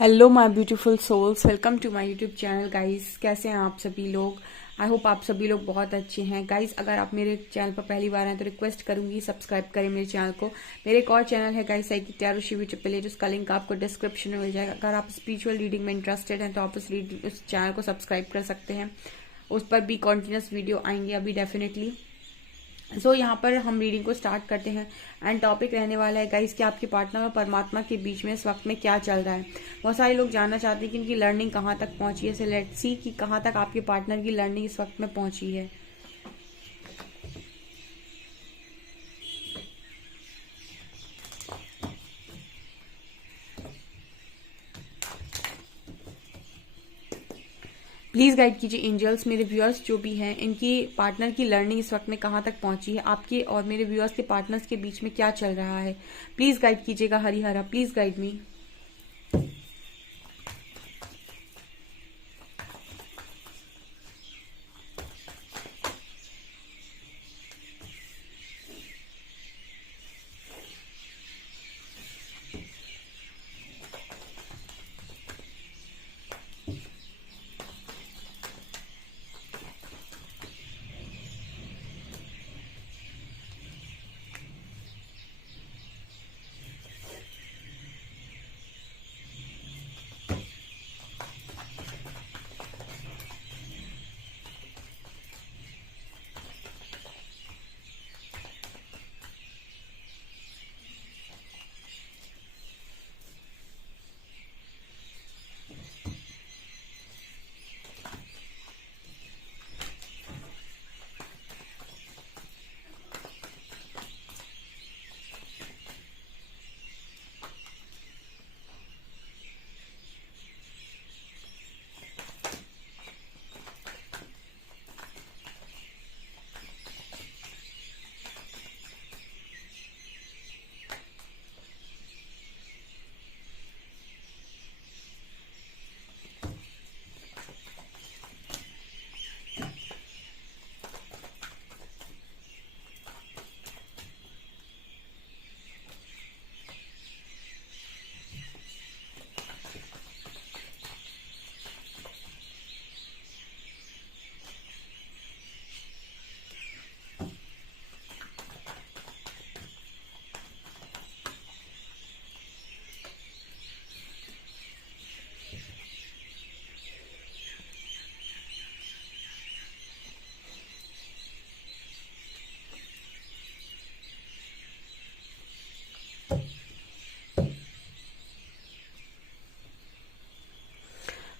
Hello my beautiful souls, welcome to my YouTube channel guys. कैसे हैं आप सभी लोग? आई होप आप सभी लोग बहुत अच्छे हैं गाइस। अगर आप मेरे चैनल पर पहली बार आए तो रिक्वेस्ट करूंगी सब्सक्राइब करें मेरे चैनल को। मेरे एक और चैनल है guys psychic tarot Shivi triple, उसका लिंक आपको डिस्क्रिप्शन में मिल जाएगा। अगर आप स्पिरिचुअल रीडिंग में इंटरेस्टेड हैं तो आप उस चैनल को सब्सक्राइब कर सकते हैं। उस पर भी कॉन्टिन्यूस वीडियो आएंगे अभी डेफिनेटली। यहाँ पर हम रीडिंग को स्टार्ट करते हैं। एंड टॉपिक रहने वाला है गाइस कि आपके पार्टनर और परमात्मा के बीच में इस वक्त में क्या चल रहा है। बहुत सारे लोग जानना चाहते हैं कि उनकी लर्निंग कहाँ तक पहुंची है। सो लेट्स सी कि कहाँ तक आपके पार्टनर की लर्निंग इस वक्त में पहुंची है। प्लीज गाइड कीजिए एंजल्स, मेरे व्यूअर्स जो भी हैं इनकी पार्टनर की लर्निंग इस वक्त में कहाँ तक पहुंची है। आपके और मेरे व्यूअर्स के पार्टनर्स के बीच में क्या चल रहा है। प्लीज गाइड कीजिएगा Harihara, please guide me.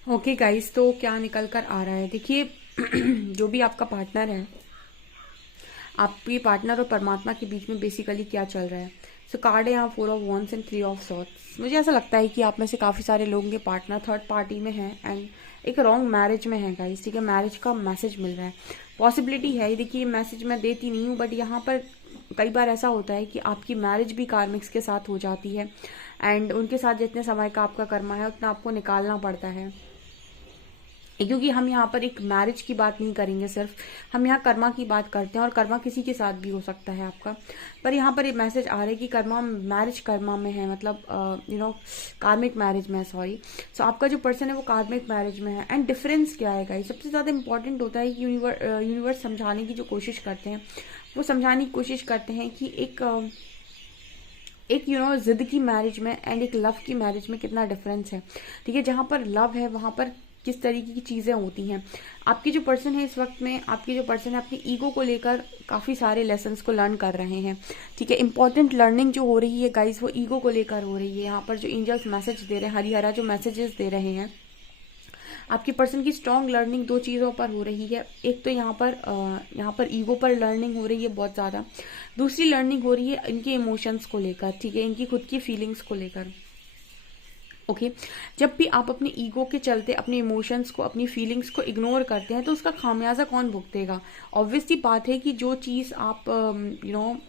Okay guys, तो क्या निकल कर आ रहा है देखिए। जो भी आपका पार्टनर है, आपके पार्टनर और परमात्मा के बीच में बेसिकली क्या चल रहा है। सो कार्ड है यहाँ 4 of wands and 3 of swords. मुझे ऐसा लगता है कि आप में से काफ़ी सारे लोगों के पार्टनर थर्ड पार्टी में हैं एंड एक रॉन्ग मैरिज में है गाइस। ठीक है, मैरिज का मैसेज मिल रहा है, पॉसिबिलिटी है। देखिए मैसेज मैं देती नहीं हूँ बट यहाँ पर कई बार ऐसा होता है कि आपकी मैरिज भी कार्मिक्स के साथ हो जाती है एंड उनके साथ जितने समय का आपका कर्मा है उतना आपको निकालना पड़ता है। क्योंकि हम यहाँ पर एक मैरिज की बात नहीं करेंगे, सिर्फ हम यहाँ कर्मा की बात करते हैं और कर्मा किसी के साथ भी हो सकता है आपका। पर यहाँ पर एक मैसेज आ रहा है कि कर्मा मैरिज कर्मा में है, मतलब कार्मिक मैरिज में है, सॉरी। सो आपका जो पर्सन है वो कार्मिक मैरिज में है। एंड डिफरेंस क्या है गाइस, सबसे ज़्यादा इंपॉर्टेंट होता है कि यूनिवर्स समझाने की जो कोशिश करते हैं वो समझाने की कोशिश करते हैं कि एक जिद की मैरिज में एंड एक लव की मैरिज में कितना डिफरेंस है। ठीक है, जहाँ पर लव है वहाँ पर किस तरीके की चीज़ें होती हैं। आपकी जो पर्सन है इस वक्त में, आपकी जो पर्सन है अपनी ईगो को लेकर काफ़ी सारे लेसन्स को लर्न कर रहे हैं। ठीक है, इंपॉर्टेंट लर्निंग जो हो रही है गाइस वो ईगो को लेकर हो रही है। यहाँ पर जो एंजल्स मैसेज दे रहे हैं, हरिहरा जो मैसेजेस दे रहे हैं, आपकी पर्सन की स्ट्रॉन्ग लर्निंग दो चीज़ों पर हो रही है। एक तो यहाँ पर ईगो पर लर्निंग हो रही है बहुत ज़्यादा। दूसरी लर्निंग हो रही है इनके इमोशंस को लेकर, ठीक है, इनकी खुद की फीलिंग्स को लेकर। ओके, जब भी आप अपने ईगो के चलते अपने इमोशंस को, अपनी फीलिंग्स को इग्नोर करते हैं तो उसका खामियाजा कौन भुगतेगा। ऑब्वियसली बात है कि जो चीज़ आप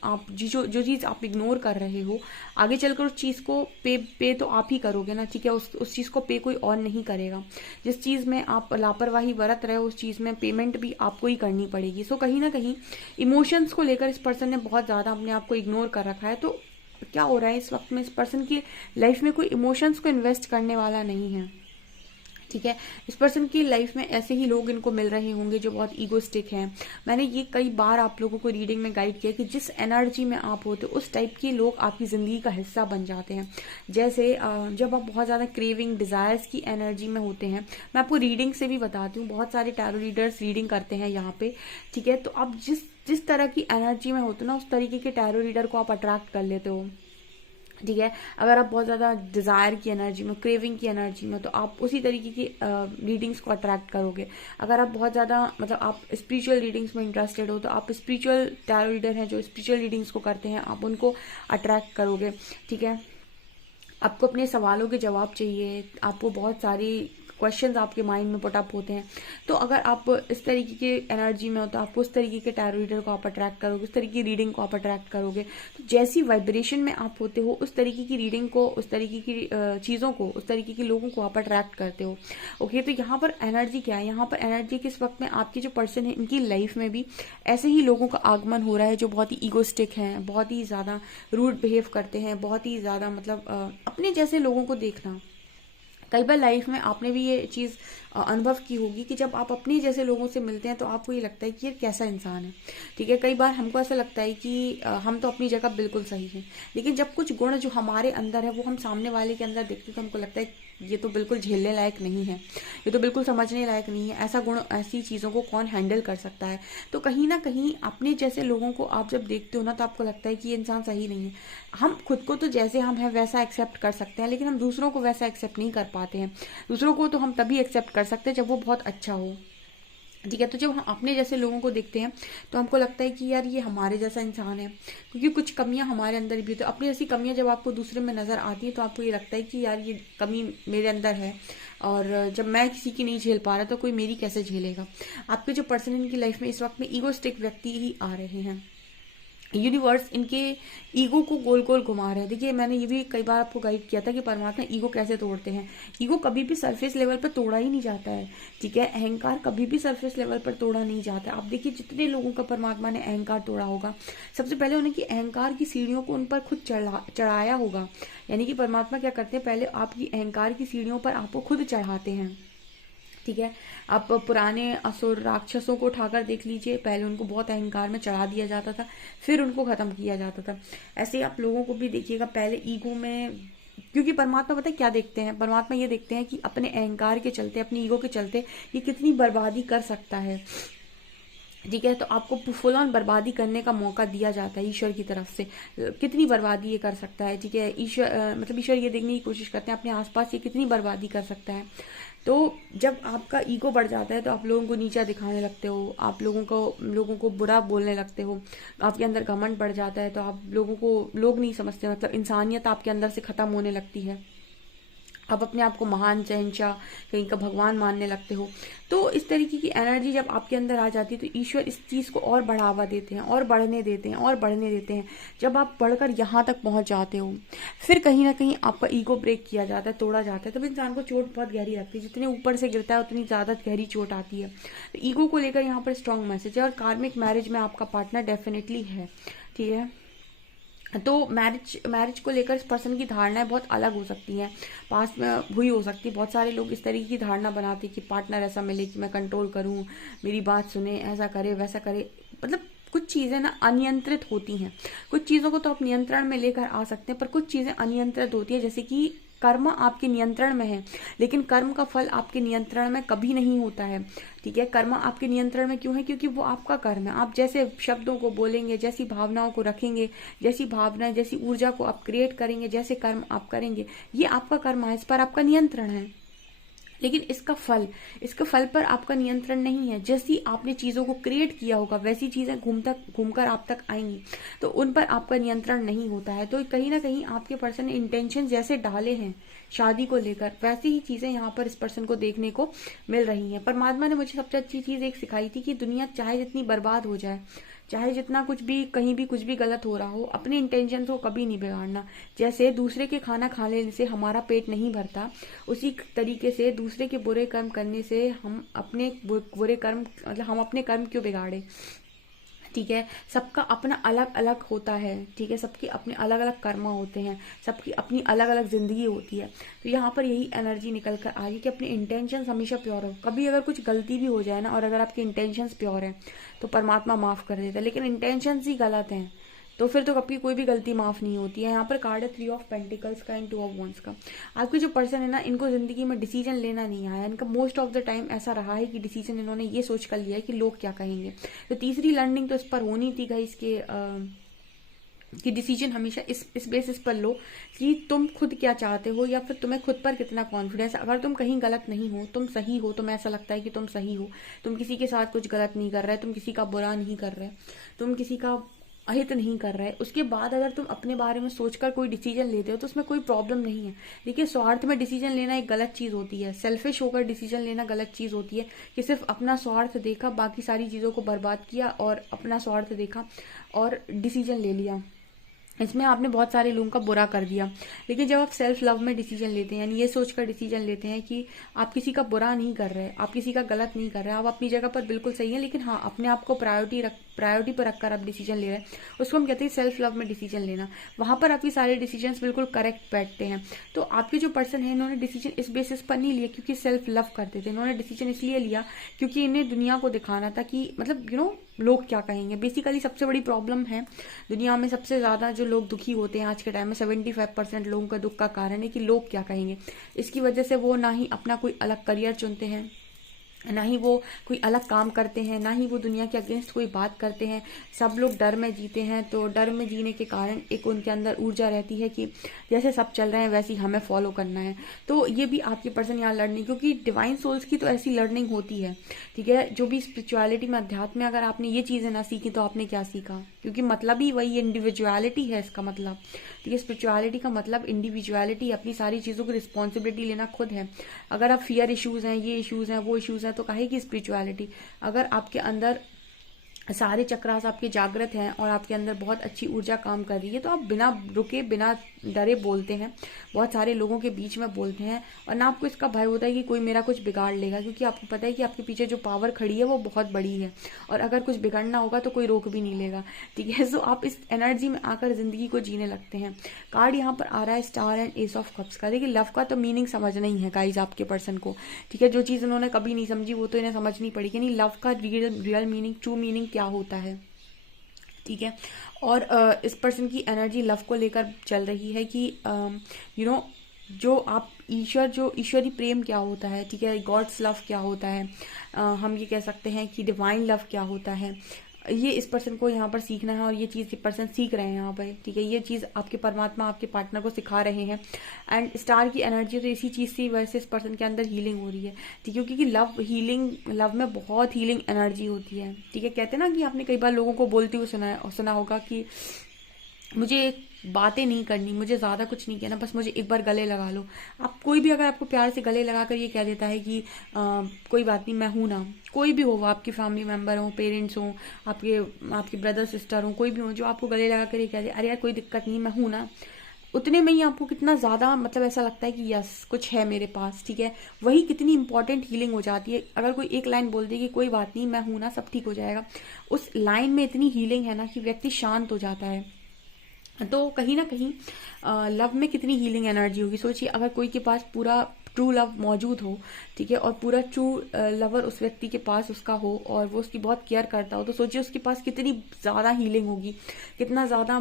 आप जो चीज़ आप इग्नोर कर रहे हो, आगे चलकर उस चीज़ को पे तो आप ही करोगे ना। ठीक है, उस चीज़ को पे कोई और नहीं करेगा। जिस चीज़ में आप लापरवाही बरत रहे हो उस चीज़ में पेमेंट भी आपको ही करनी पड़ेगी। सो कहीं ना कहीं इमोशंस को लेकर इस पर्सन ने बहुत ज़्यादा अपने आप को इग्नोर कर रखा है। तो क्या हो रहा है इस वक्त में, इस पर्सन की लाइफ में कोई इमोशंस को इन्वेस्ट करने वाला नहीं है। ठीक है, इस पर्सन की लाइफ में ऐसे ही लोग इनको मिल रहे होंगे जो बहुत ईगोस्टिक हैं। मैंने ये कई बार आप लोगों को रीडिंग में गाइड किया कि जिस एनर्जी में आप होते हो उस टाइप के लोग आपकी ज़िंदगी का हिस्सा बन जाते हैं। जैसे जब आप बहुत ज़्यादा क्रेविंग डिज़ायर्स की एनर्जी में होते हैं, मैं आपको रीडिंग से भी बताती हूँ, बहुत सारे टैरो रीडर्स रीडिंग करते हैं यहाँ पे। ठीक है, तो आप जिस जिस तरह की एनर्जी में होते हो ना, उस तरीके के टैरो रीडर को आप अट्रैक्ट कर लेते हो। ठीक है, अगर आप बहुत ज़्यादा डिज़ायर की एनर्जी में, क्रेविंग की एनर्जी में, तो आप उसी तरीके की रीडिंग्स को अट्रैक्ट करोगे। अगर आप बहुत ज़्यादा मतलब आप स्पिरिचुअल रीडिंग्स में इंटरेस्टेड हो तो आप स्पिरिचुअल टैरो रीडर हैं जो स्पिरिचुअल रीडिंग्स को करते हैं, आप उनको अट्रैक्ट करोगे। ठीक है, आपको अपने सवालों के जवाब चाहिए, आपको बहुत सारी क्वेश्चंस आपके माइंड में पुटअप होते हैं, तो अगर आप इस तरीके के एनर्जी में हो तो आप उस तरीके के टैरो रीडर को आप अट्रैक्ट करोगे, उस तरीके की रीडिंग को आप अट्रैक्ट करोगे। तो जैसी वाइब्रेशन में आप होते हो उस तरीके की रीडिंग को, उस तरीके की चीज़ों को, उस तरीके के लोगों को आप अट्रैक्ट करते हो। ओके, तो यहाँ पर एनर्जी क्या है, यहाँ पर एनर्जी किस वक्त में आपके जो पर्सन है इनकी लाइफ में भी ऐसे ही लोगों का आगमन हो रहा है जो बहुत ही ईगोस्टिक हैं, बहुत ही ज़्यादा रूड बिहेव करते हैं, बहुत ही ज़्यादा मतलब अपने जैसे लोगों को देखना। कई बार लाइफ में आपने भी ये चीज़ अनुभव की होगी कि जब आप अपने जैसे लोगों से मिलते हैं तो आपको ये लगता है कि ये कैसा इंसान है। ठीक है, कई बार हमको ऐसा लगता है कि हम तो अपनी जगह बिल्कुल सही हैं, लेकिन जब कुछ गुण जो हमारे अंदर है वो हम सामने वाले के अंदर देखते हैं तो हमको लगता है ये तो बिल्कुल झेलने लायक नहीं है, ये तो बिल्कुल समझने लायक नहीं है, ऐसा गुण, ऐसी चीज़ों को कौन हैंडल कर सकता है। तो कहीं ना कहीं अपने जैसे लोगों को आप जब देखते हो ना तो आपको लगता है कि ये इंसान सही नहीं है। हम खुद को तो जैसे हम हैं वैसा एक्सेप्ट कर सकते हैं, लेकिन हम दूसरों को वैसा एक्सेप्ट नहीं कर पाते हैं। दूसरों को तो हम तभी एक्सेप्ट कर सकते हैं जब वो बहुत अच्छा हो। ठीक है, तो जब हम अपने जैसे लोगों को देखते हैं तो हमको लगता है कि यार ये हमारे जैसा इंसान है, क्योंकि कुछ कमियां हमारे अंदर भी होती है। अपनी ऐसी कमियां जब आपको दूसरे में नज़र आती है तो आपको ये लगता है कि यार ये कमी मेरे अंदर है, और जब मैं किसी की नहीं झेल पा रहा तो कोई मेरी कैसे झेलेगा। आपके जो पर्सन इनकी लाइफ में इस वक्त में ईगोस्टिक व्यक्ति ही आ रहे हैं। यूनिवर्स इनके ईगो को गोल गोल घुमा रहे हैं। देखिए, मैंने ये भी कई बार आपको गाइड किया था कि परमात्मा ईगो कैसे तोड़ते हैं। ईगो कभी भी सरफेस लेवल पर तोड़ा ही नहीं जाता है। ठीक है, अहंकार कभी भी सरफेस लेवल पर तोड़ा नहीं जाता है। आप देखिए जितने लोगों का परमात्मा ने अहंकार तोड़ा होगा, सबसे पहले उन्हें अहंकार की सीढ़ियों को उन पर खुद चढ़ाया होगा। यानी कि परमात्मा क्या करते हैं, पहले आपकी अहंकार की सीढ़ियों पर आपको खुद चढ़ाते हैं। ठीक है, आप पुराने असुर राक्षसों को उठाकर देख लीजिए, पहले उनको बहुत अहंकार में चढ़ा दिया जाता था, फिर उनको खत्म किया जाता था। ऐसे ही आप लोगों को भी देखिएगा, पहले ईगो में, क्योंकि परमात्मा पता है क्या देखते हैं, परमात्मा ये देखते हैं कि अपने अहंकार के चलते, अपनी ईगो के चलते ये कितनी बर्बादी कर सकता है। ठीक है, तो आपको फुल ऑन बर्बादी करने का मौका दिया जाता है ईश्वर की तरफ से, कितनी बर्बादी ये कर सकता है। ठीक है, ईश्वर मतलब ईश्वर ये देखने की कोशिश करते हैं अपने आसपास ये कितनी बर्बादी कर सकता है। तो जब आपका ईगो बढ़ जाता है तो आप लोगों को नीचा दिखाने लगते हो, आप लोगों को बुरा बोलने लगते हो, आपके अंदर घमंड बढ़ जाता है, तो आप लोगों को लोग नहीं समझते, मतलब इंसानियत आपके अंदर से खत्म होने लगती है। आप अपने आप को महान, शहंशाह, कहीं का भगवान मानने लगते हो। तो इस तरीके की एनर्जी जब आपके अंदर आ जाती है तो ईश्वर इस चीज़ को और बढ़ावा देते हैं, और बढ़ने देते हैं, और बढ़ने देते हैं। जब आप बढ़कर यहाँ तक पहुँच जाते हो, फिर कहीं ना कहीं आपका ईगो ब्रेक किया जाता है, तोड़ा जाता है, तब इंसान को चोट बहुत गहरी लगती है। जितने ऊपर से गिरता है उतनी ज़्यादा गहरी चोट आती है। तो ईगो को लेकर यहाँ पर स्ट्रॉन्ग मैसेज है, और कार्मिक मैरिज में आपका पार्टनर डेफिनेटली है। ठीक है, तो मैरिज को लेकर इस पर्सन की धारणाएं बहुत अलग हो सकती हैं, पास्ट में हुई हो सकती है। बहुत सारे लोग इस तरीके की धारणा बनाते हैं कि पार्टनर ऐसा मिले कि मैं कंट्रोल करूं, मेरी बात सुने, ऐसा करे वैसा करे। मतलब कुछ चीज़ें ना अनियंत्रित होती हैं। कुछ चीज़ों को तो आप नियंत्रण में लेकर आ सकते हैं, पर कुछ चीज़ें अनियंत्रित होती है। जैसे कि कर्म आपके नियंत्रण में है, लेकिन कर्म का फल आपके नियंत्रण में कभी नहीं होता है। ठीक है, कर्म आपके नियंत्रण में क्यों है, क्योंकि वो आपका कर्म है। आप जैसे शब्दों को बोलेंगे, जैसी भावनाओं को रखेंगे, जैसी भावनाएं, जैसी ऊर्जा को आप क्रिएट करेंगे, जैसे कर्म आप करेंगे, ये आपका कर्म है, इस पर आपका नियंत्रण है। लेकिन इसका फल पर आपका नियंत्रण नहीं है। जैसी आपने चीज़ों को क्रिएट किया होगा वैसी चीज़ें घूमकर आप तक आएंगी, तो उन पर आपका नियंत्रण नहीं होता है। तो कहीं ना कहीं आपके पर्सन ने इंटेंशन जैसे डाले हैं शादी को लेकर, वैसी ही चीज़ें यहाँ पर इस पर्सन को देखने को मिल रही हैं। परमात्मा ने मुझे सबसे अच्छी चीज़ एक सिखाई थी कि दुनिया चाहे जितनी बर्बाद हो जाए, चाहे जितना कुछ भी कहीं भी कुछ भी गलत हो रहा हो, अपने इंटेंशन को कभी नहीं बिगाड़ना। जैसे दूसरे के खाना खा लेने से हमारा पेट नहीं भरता, उसी तरीके से दूसरे के बुरे कर्म करने से हम अपने बुरे कर्म, मतलब हम अपने कर्म क्यों बिगाड़े। ठीक है। सबका अपना अलग अलग होता है, ठीक है। सबकी अपने अलग अलग कर्म होते हैं, सबकी अपनी अलग अलग जिंदगी होती है। तो यहाँ पर यही एनर्जी निकल कर आ रही है कि अपने इंटेंशंस हमेशा प्योर हो। कभी अगर कुछ गलती भी हो जाए ना, और अगर आपके इंटेंशंस प्योर है तो परमात्मा माफ कर देता है, लेकिन इंटेंशंस ही गलत हैं तो फिर तो कभी कोई भी गलती माफ नहीं होती है। यहाँ पर कार्ड है 3 ऑफ पेंटिकल्स का एंड 2 ऑफ वॉन्ड्स का। आपके जो पर्सन है ना, इनको जिंदगी में डिसीजन लेना नहीं आया। इनका मोस्ट ऑफ द टाइम ऐसा रहा है कि डिसीजन इन्होंने ये सोच कर लिया है कि लोग क्या कहेंगे। तो तीसरी लर्निंग तो इस पर होनी थी गाइस कि डिसीजन हमेशा इस बेसिस पर लो कि तुम खुद क्या चाहते हो, या फिर तुम्हें खुद पर कितना कॉन्फिडेंस। अगर तुम कहीं गलत नहीं हो, तुम सही हो, तुम्हें ऐसा लगता है कि तुम सही हो, तुम किसी के साथ कुछ गलत नहीं कर रहे, तुम किसी का बुरा नहीं कर रहे, तुम किसी का अहित नहीं कर रहे, उसके बाद अगर तुम अपने बारे में सोचकर कोई डिसीजन लेते हो तो उसमें कोई प्रॉब्लम नहीं है। देखिए, स्वार्थ में डिसीजन लेना एक गलत चीज होती है, सेल्फिश होकर डिसीजन लेना गलत चीज होती है कि सिर्फ अपना स्वार्थ देखा, बाकी सारी चीजों को बर्बाद किया और अपना स्वार्थ देखा और डिसीजन ले लिया। इसमें आपने बहुत सारे लोगों का बुरा कर दिया। लेकिन जब आप सेल्फ लव में डिसीजन लेते हैं, यानी ये सोचकर डिसीजन लेते हैं कि आप किसी का बुरा नहीं कर रहे, आप किसी का गलत नहीं कर रहे, आप अपनी जगह पर बिल्कुल सही है, लेकिन हाँ अपने आप को प्रायोरिटी पर रखकर आप डिसीजन ले रहे हैं, उसको हम कहते हैं सेल्फ लव में डिसीजन लेना। वहां पर आपके सारे डिसीजन बिल्कुल करेक्ट बैठते हैं। तो आपके जो पर्सन है, इन्होंने डिसीजन इस बेसिस पर नहीं लिया क्योंकि सेल्फ लव करते थे, इन्होंने डिसीजन इसलिए लिया क्योंकि इन्हें दुनिया को दिखाना था कि मतलब लोग क्या कहेंगे। बेसिकली सबसे बड़ी प्रॉब्लम है दुनिया में, सबसे ज्यादा जो लोग दुखी होते हैं आज के टाइम में, 75% लोगों का दुख का कारण है कि लोग क्या कहेंगे। इसकी वजह से वो ना ही अपना कोई अलग करियर चुनते हैं, ना ही वो कोई अलग काम करते हैं, ना ही वो दुनिया के अगेंस्ट कोई बात करते हैं। सब लोग डर में जीते हैं। तो डर में जीने के कारण एक उनके अंदर ऊर्जा रहती है कि जैसे सब चल रहे हैं वैसे ही हमें फॉलो करना है। तो ये भी आपके पर्सन यहाँ लर्निंग, क्योंकि डिवाइन सोल्स की तो ऐसी लर्निंग होती है, ठीक है। जो भी स्पिरिचुअलिटी में, अध्यात्म में अगर आपने ये चीजें ना सीखी तो आपने क्या सीखा, क्योंकि मतलब ही वही इंडिविजुअलिटी है इसका मतलब। ठीक है, स्पिरिचुअलिटी का मतलब इंडिविजुअलिटी, अपनी सारी चीजों की रिस्पॉन्सिबिलिटी लेना खुद है। अगर आप फियर इश्यूज हैं, ये इश्यूज हैं, वो इश्यूज हैं, तो काहे की स्पिरिचुअलिटी। अगर आपके अंदर सारे चक्रास आपके जागृत हैं और आपके अंदर बहुत अच्छी ऊर्जा काम कर रही है, तो आप बिना रुके बिना डरे बोलते हैं, बहुत सारे लोगों के बीच में बोलते हैं, और ना आपको इसका भय होता है कि कोई मेरा कुछ बिगाड़ लेगा, क्योंकि आपको पता है कि आपके पीछे जो पावर खड़ी है वो बहुत बड़ी है, और अगर कुछ बिगड़ना होगा तो कोई रोक भी नहीं लेगा। ठीक है, सो आप इस एनर्जी में आकर जिंदगी को जीने लगते हैं। कार्ड यहाँ पर आ रहा है star and S of cups का। देखिए, लव का तो मीनिंग समझना ही है गाइज आपके पर्सन को, ठीक है। जो चीज उन्होंने कभी नहीं समझी वो तो इन्हें समझनी पड़ेगी। नहीं, लव का रियल मीनिंग, ट्रू मीनिंग क्या होता है, ठीक है। और इस पर्सन की एनर्जी लव को लेकर चल रही है कि जो आप जो ईश्वरी प्रेम क्या होता है, ठीक है, गॉड्स लव क्या होता है, हम ये कह सकते हैं कि डिवाइन लव क्या होता है, ये इस पर्सन को यहाँ पर सीखना है, और ये चीज पर्सन सीख रहे हैं यहाँ पर, ठीक है। ये चीज आपके परमात्मा आपके पार्टनर को सिखा रहे हैं। एंड स्टार की एनर्जी तो इसी चीज से वैसे इस पर्सन के अंदर हीलिंग हो रही है, ठीक है, क्योंकि लव में बहुत हीलिंग एनर्जी होती है, ठीक है। कहते हैं ना कि आपने कई बार लोगों को बोलते हुए सुना होगा कि मुझे बातें नहीं करनी, मुझे ज्यादा कुछ नहीं कहना, बस मुझे एक बार गले लगा लो। आप कोई भी अगर आपको प्यार से गले लगाकर ये कह देता है कि कोई बात नहीं, मैं हूं ना, कोई भी हो, वो आपके फैमिली मेंबर हो, पेरेंट्स हो, आपके ब्रदर सिस्टर हो, कोई भी हो, जो आपको गले लगाकर ये कह दे अरे यार कोई दिक्कत नहीं, मैं हूं ना, उतने में ही आपको कितना ज्यादा मतलब ऐसा लगता है कि यस कुछ है मेरे पास, ठीक है। वही कितनी इंपॉर्टेंट हीलिंग हो जाती है। अगर कोई एक लाइन बोल दे कि कोई बात नहीं, मैं हूं ना, सब ठीक हो जाएगा, उस लाइन में इतनी हीलिंग है ना कि व्यक्ति शांत हो जाता है। तो कहीं ना कहीं लव में कितनी हीलिंग एनर्जी होगी। सोचिए, अगर कोई के पास पूरा ट्रू लव मौजूद हो, ठीक है, और पूरा ट्रू लवर उस व्यक्ति के पास उसका हो और वो उसकी बहुत केयर करता हो, तो सोचिए उसके पास कितनी ज्यादा हीलिंग होगी, कितना ज्यादा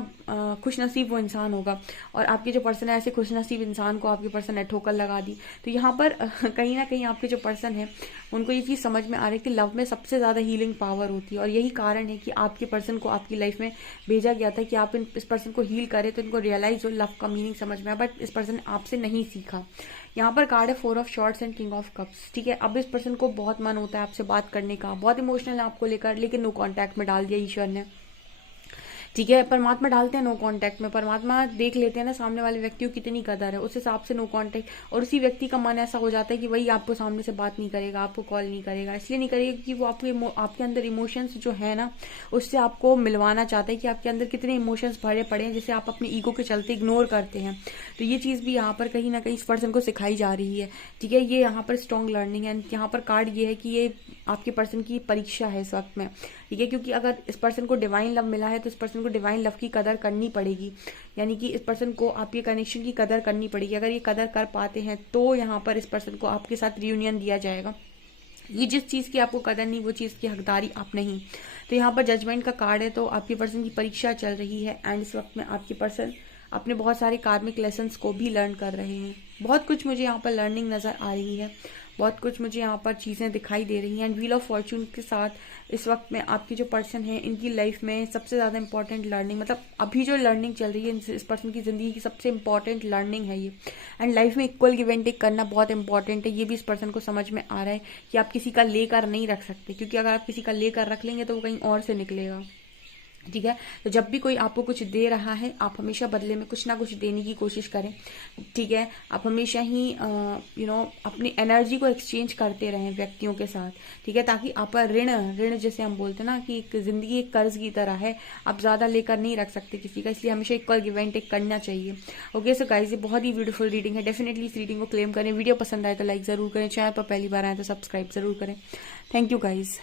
खुशनसीब वो इंसान होगा। और आपके जो पर्सन है, ऐसे खुशनसीब इंसान को आपके पर्सन ने ठोकर लगा दी। तो यहाँ पर कहीं ना कहीं आपके जो पर्सन है उनको ये चीज समझ में आ रही है कि लव में सबसे ज्यादा हीलिंग पावर होती है, और यही कारण है कि आपके पर्सन को आपकी लाइफ में भेजा गया था कि आप इस पर्सन को हील करें, तो इनको रियलाइज हो, लव का मीनिंग समझ में आया, बट इस पर्सन ने आपसे नहीं सीखा। यहाँ पर कार्ड है 4 of shorts and king of cups, ठीक है। अब इस पर्सन को बहुत मन होता है आपसे बात करने का, बहुत इमोशनल है आपको लेकर, लेकिन नो कांटेक्ट में डाल दिया ईश्वर ने। ठीक है। परमात्मा डालते हैं नो कांटेक्ट में, परमात्मा देख लेते हैं ना सामने वाले व्यक्ति को कितनी कदर है, उस हिसाब से नो कांटेक्ट, और उसी व्यक्ति का मन ऐसा हो जाता है कि वही आपको सामने से बात नहीं करेगा, आपको कॉल नहीं करेगा। इसलिए नहीं करेगा कि वो आपके अंदर इमोशंस जो है ना उससे आपको मिलवाना चाहता है कि आपके अंदर कितने इमोशंस भरे पड़े हैं जिसे आप अपने ईगो के चलते इग्नोर करते हैं। तो ये चीज़ भी यहाँ पर कहीं ना कहीं इस पर्सन को सिखाई जा रही है। ठीक है, ये यहाँ पर स्ट्रॉन्ग लर्निंग है। यहाँ पर कार्ड ये है कि ये आपके पर्सन की परीक्षा है इस वक्त में। ठीक है, क्योंकि अगर इस पर्सन को डिवाइन लव मिला है तो इस पर्सन को डिवाइन लव की कदर करनी पड़ेगी, यानी कि इस पर्सन को आपके कनेक्शन की कदर करनी पड़ेगी। अगर ये कदर कर पाते हैं तो यहाँ पर इस पर्सन को आपके साथ रियूनियन दिया जाएगा। ये जिस चीज़ की आपको कदर नहीं वो चीज़ की हकदारी आप नहीं। तो यहाँ पर जजमेंट का कार्ड है, तो आपके पर्सन की परीक्षा चल रही है एंड इस वक्त में आपके पर्सन अपने बहुत सारे कार्मिक लेसन्स को भी लर्न कर रहे हैं। बहुत कुछ मुझे यहाँ पर लर्निंग नज़र आ रही है, बहुत कुछ मुझे यहाँ पर चीज़ें दिखाई दे रही हैं। एंड व्हील ऑफ फॉर्चून के साथ इस वक्त में आपके जो पर्सन है इनकी लाइफ में सबसे ज़्यादा इंपॉर्टेंट लर्निंग, मतलब अभी जो लर्निंग चल रही है इस पर्सन की ज़िंदगी की सबसे इंपॉर्टेंट लर्निंग है ये। एंड लाइफ में इक्वल गिव एंड टेक करना बहुत इंपॉर्टेंट है। ये भी इस पर्सन को समझ में आ रहा है कि आप किसी का लेकर नहीं रख सकते, क्योंकि अगर आप किसी का लेकर रख लेंगे तो वो कहीं और से निकलेगा। ठीक है, तो जब भी कोई आपको कुछ दे रहा है आप हमेशा बदले में कुछ ना कुछ देने की कोशिश करें। ठीक है, आप हमेशा ही अपनी एनर्जी को एक्सचेंज करते रहें व्यक्तियों के साथ। ठीक है, ताकि आप ऋण जैसे हम बोलते हैं ना कि एक जिंदगी एक कर्ज की तरह है, आप ज्यादा लेकर नहीं रख सकते किसी का, इसलिए हमेशा इक्वल गिव एंड टेक करना चाहिए। ओके सो गाइस, ये बहुत ही ब्यूटीफुल रीडिंग है, डेफिनेटली इस रीडिंग को क्लेम करें। वीडियो पसंद आए तो लाइक जरूर करें, चैनल पर पहली बार आए तो सब्सक्राइब जरूर करें। Thank you guys.